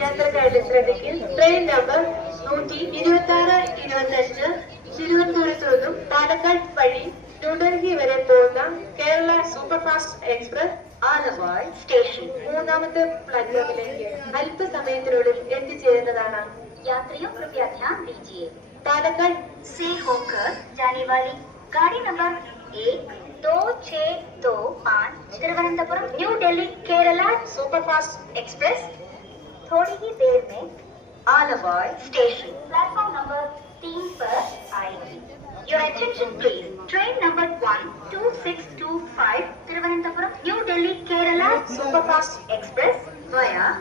യാത്രക്കാരുടെ ശ്രദ്ധയ്ക്ക് train number 126-25 തിരുവനന്തപുരത്ത് നിന്നും പാലക്കാട് വഴി ന്യൂഡൽഹി വരെ പോകുന്ന Kerala superfast express Alavai station 3ാമത്തെ പ്ലാറ്റ്ഫോമിലേക്ക് അല്പസമയത്തിനുള്ളിൽ എത്തിച്ചേരുന്നതാണ്. यात्रियों कृपया ध्यान दीजिए, പാലക്കാട് से होकर जाने वाली गाड़ी number 12625 Thiruvananthapuram new Delhi Kerala superfast express थोड़ी ही देर में आलवाय स्टेशन प्लेटफॉर्म नंबर 3 पर आएगी. Your attention please. Train number 12625 Thiruvananthapuram New Delhi Kerala Superfast Express via